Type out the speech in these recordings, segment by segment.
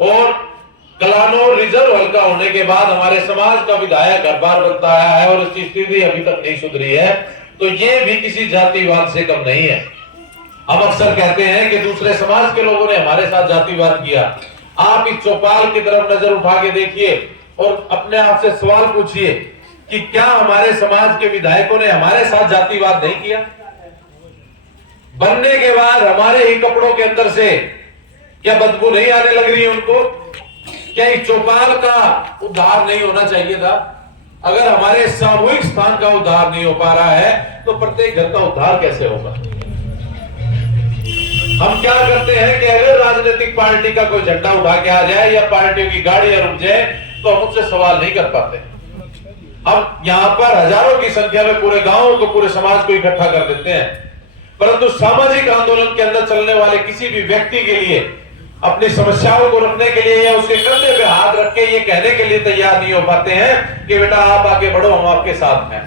और कलानौर रिजर्व हल्का होने के बाद हमारे समाज का विधायक हर बार बनता आया है और उसकी स्थिति अभी तक नहीं सुधरी है, तो ये भी किसी जातिवाद से कम नहीं है। हम अक्सर कहते हैं कि दूसरे समाज के लोगों ने हमारे साथ जातिवाद किया। आप इस चौपाल की तरफ नजर उठा के देखिए और अपने आप से सवाल पूछिए कि क्या हमारे समाज के विधायकों ने हमारे साथ जातिवाद नहीं किया? बनने के बाद हमारे ही कपड़ों के अंदर से क्या बदबू नहीं आने लग रही है उनको? क्या इस चौपाल का उद्धार नहीं होना चाहिए था? अगर हमारे सामूहिक स्थान का उद्धार नहीं हो पा रहा है तो प्रत्येक घर का उद्धार कैसे होगा? हम क्या करते हैं कि अगर राजनीतिक पार्टी का कोई झंडा उठा के आ जाए या पार्टियों की गाड़ियां रुक जाए तो हम उससे सवाल नहीं कर पाते। हम यहां पर हजारों की संख्या में पूरे गांव को, पूरे समाज को इकट्ठा कर देते हैं, परंतु सामाजिक आंदोलन के अंदर चलने वाले किसी भी व्यक्ति के लिए अपनी समस्याओं को रखने के लिए या उसके कंधे पे हाथ रख के ये कहने के लिए तैयार नहीं हो पाते हैं कि बेटा आप आगे बढ़ो, हम आपके साथ हैं।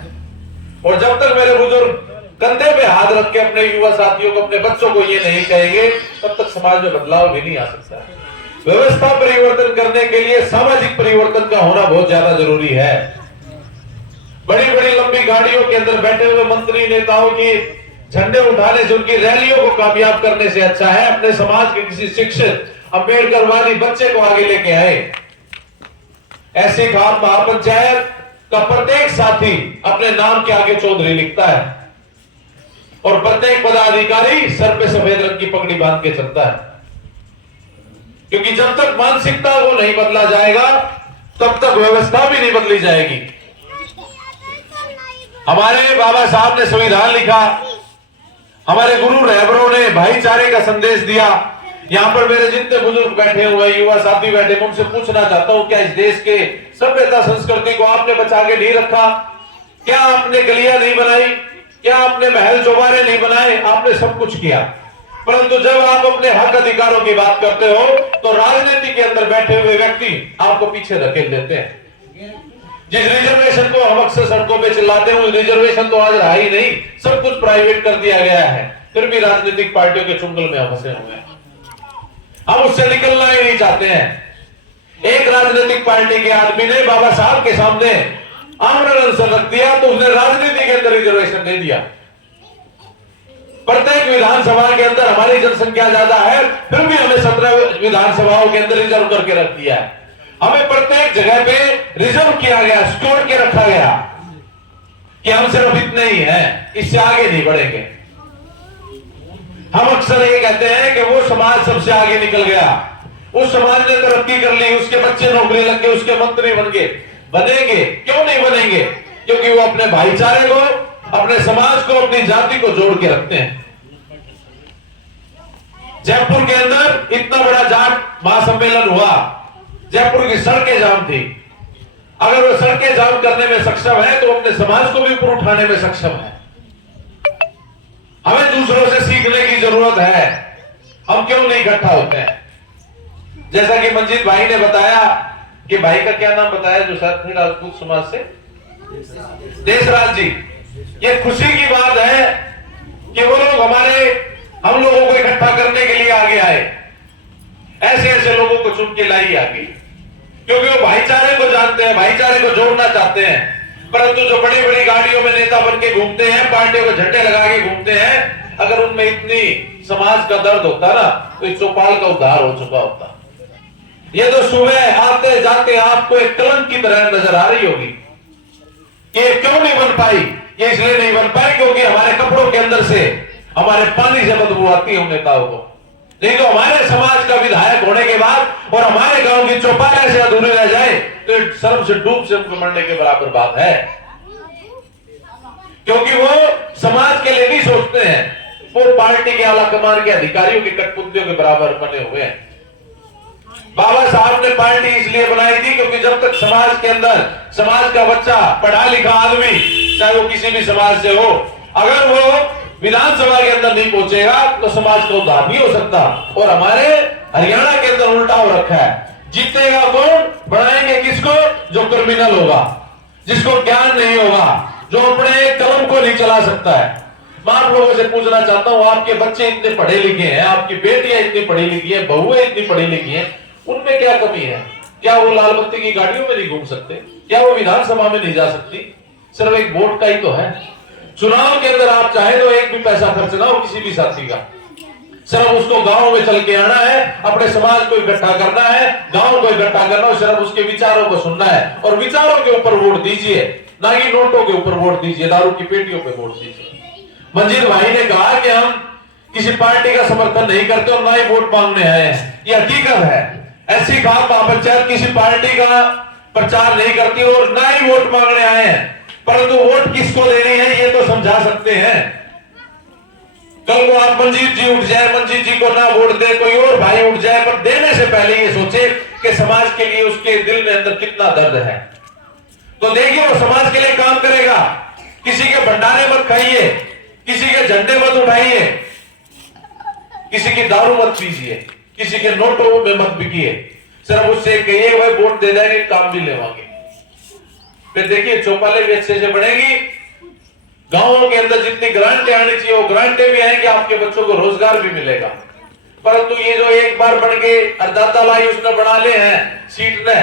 और जब तक मेरे बुजुर्ग कंधे पे हाथ रख के अपने युवा साथियों को, अपने बच्चों को ये नहीं कहेंगे, तब तक समाज में बदलाव भी नहीं आ सकता। व्यवस्था परिवर्तन करने के लिए सामाजिक परिवर्तन का होना बहुत ज्यादा जरूरी है। बड़ी बड़ी लंबी गाड़ियों के अंदर बैठे हुए मंत्री नेताओं की झंडे उठाने से, उनकी रैलियों को कामयाब करने से अच्छा है अपने समाज के किसी शिक्षित अम्बेडकरवादी बच्चे को आगे लेके आए। ऐसी खान महापंचायत का प्रत्येक साथी अपने नाम के आगे चौधरी लिखता है और प्रत्येक पदाधिकारी सर पे सफेद रंग की पगड़ी बांध के चलता है, क्योंकि जब तक मानसिकता को नहीं बदला जाएगा तब तक व्यवस्था भी नहीं बदली जाएगी। हमारे बाबा साहब ने संविधान लिखा, हमारे गुरु रहबरों ने भाईचारे का संदेश दिया। यहाँ पर मेरे जितने बुजुर्ग बैठे हुए, युवा साथी बैठे, मैं उनसे पूछना चाहता हूँ, क्या इस देश के सभ्यता संस्कृति को आपने बचा के नहीं रखा? क्या आपने गलियां नहीं बनाई? क्या आपने महल चौबारे नहीं बनाए? आपने सब कुछ किया, परंतु जब आप अपने हक अधिकारों की बात करते हो तो राजनीति के अंदर बैठे हुए व्यक्ति आपको पीछे धकेल देते हैं। जिस रिजर्वेशन को हम अक्सर सड़कों पे चिल्लाते हैं, रिजर्वेशन तो आज रहा ही नहीं, सब कुछ प्राइवेट कर दिया गया है, फिर भी राजनीतिक पार्टियों के चुंगल में हम फंसे हुए हैं। हम उससे निकलना ही नहीं चाहते हैं। एक राजनीतिक पार्टी के आदमी ने बाबा साहब के सामने आमरण अनशन रख दिया तो उसने राजनीति के अंदर रिजर्वेशन दे दिया। प्रत्येक विधानसभा के अंदर हमारी जनसंख्या ज्यादा है, फिर भी हमें 17 विधानसभाओं के अंदर रिजर्व करके रख दिया है। हमें प्रत्येक जगह पे रिजर्व किया गया, स्टोर के रखा गया कि हम सिर्फ इतने ही हैं, इससे आगे नहीं बढ़ेंगे। हम अक्सर ये कहते हैं कि वो समाज सबसे आगे निकल गया, उस समाज ने तरक्की कर ली, उसके बच्चे नौकरी लग गए, उसके मंत्री बन गए। बनेंगे क्यों नहीं बनेंगे? क्योंकि वो अपने भाईचारे को, अपने समाज को, अपनी जाति को जोड़ के रखते हैं। जयपुर के अंदर इतना बड़ा जाट महासम्मेलन हुआ, जयपुर की सड़कें जाम थी। अगर वो सड़कें जाम करने में सक्षम है तो अपने समाज को भी ऊपर उठाने में सक्षम है। हमें दूसरों से सीखने की जरूरत है। हम क्यों नहीं इकट्ठा होते हैं? जैसा कि मंजीत भाई ने बताया कि भाई का क्या नाम बताया जो साथ थे राजपूत समाज से, देशराज जी। ये खुशी की बात है कि वो लोग हम लोगों को इकट्ठा करने के लिए आगे आए। ऐसे ऐसे लोगों को चुन के लाई आगे, क्योंकि वो भाईचारे को जानते हैं, भाईचारे को जोड़ना चाहते हैं। परंतु जो बड़ी बड़ी गाड़ियों में नेता बन के घूमते हैं, पार्टियों को झंडे लगा के घूमते हैं, अगर उनमें इतनी समाज का दर्द होता ना तो इस चौपाल का उद्धार हो चुका होता। ये तो सुबह आते जाते आपको एक कलंक की तरह नजर आ रही होगी। ये क्यों नहीं बन पाई? ये इसलिए नहीं बन पाई क्योंकि हमारे कपड़ों के अंदर से, हमारे पानी से बदबू आती है उन नेताओं को। नहीं तो हमारे समाज का विधायक होने के बाद और हमारे गांव की चौपाल ऐसे अधूरी रह जाए तो शर्म से डूब से उनको मरने के बराबर बात है, क्योंकि वो समाज के लिए नहीं सोचते हैं, वो पार्टी के आला कमान के अधिकारियों के कठपुतलियों के बराबर बने हुए हैं। बाबा साहब ने पार्टी इसलिए बनाई थी क्योंकि जब तक समाज के अंदर, समाज का बच्चा, पढ़ा लिखा आदमी, चाहे वो किसी भी समाज से हो, अगर वो विधानसभा के अंदर नहीं पहुंचेगा तो समाज का उद्धार नहीं हो सकता। और हमारे हरियाणा के अंदर उल्टा हो रखा है, जीतेगा कौन, बढ़ाएंगे किसको? जो क्रिमिनल होगा, जिसको ज्ञान नहीं होगा, जो अपने कलम को नहीं चला सकता है। मैं आप लोगों से पूछना चाहता हूं, आपके बच्चे इतने पढ़े लिखे हैं, आपकी बेटियां इतनी पढ़ी लिखी है, बहुएं इतनी पढ़ी लिखी हैं, उनमें क्या कमी है? क्या वो लाल बत्ती की गाड़ियों में नहीं घूम सकते? क्या वो विधानसभा में नहीं जा सकती? सिर्फ एक वोट का ही तो है। चुनाव के अंदर आप चाहे तो एक भी पैसा खर्च ना हो किसी भी साथी का, सिर्फ उसको गांव में चल के आना है, अपने समाज को इकट्ठा करना है, गांव को इकट्ठा करना है, सिर्फ उसके विचारों को सुनना है और विचारों के ऊपर वोट दीजिए, ना कि नोटों के ऊपर वोट दीजिए, दारू की पेटियों पे वोट दीजिए। मंजीत भाई ने कहा कि हम किसी पार्टी का समर्थन नहीं करते और ना ही वोट मांगने आए हैं, ये हकीकत है। ऐसी खाप महापंचायत किसी पार्टी का प्रचार नहीं करती और ना ही वोट मांगने आए हैं, परंतु वोट किसको देनी है ये तो समझा सकते हैं। कल को आप मंजीत जी उठ जाए, मंजीत जी को ना वोट दे, कोई और भाई उठ जाए, पर देने से पहले ये सोचे कि समाज के लिए उसके दिल में अंदर कितना दर्द है, तो देखिए वो समाज के लिए काम करेगा। किसी के भंडारे मत खाइए, किसी के झंडे मत उठाइए, किसी की दारू मत पीजिए, किसी के नोटों में मत बिकिए, सिर्फ उससे कहिए भाई वोट दे देंगे काम भी लेवांगे। फिर देखिए चौपाले भी अच्छे से बढ़ेगी, गांवों के अंदर जितनी ग्रांटें आनी चाहिए वो ग्रांटें भी आएंगी, आपके बच्चों को रोजगार भी मिलेगा। परंतु ये जो एक बार बढ़ के दादा लाई उसने बना ले हैं सीट ने,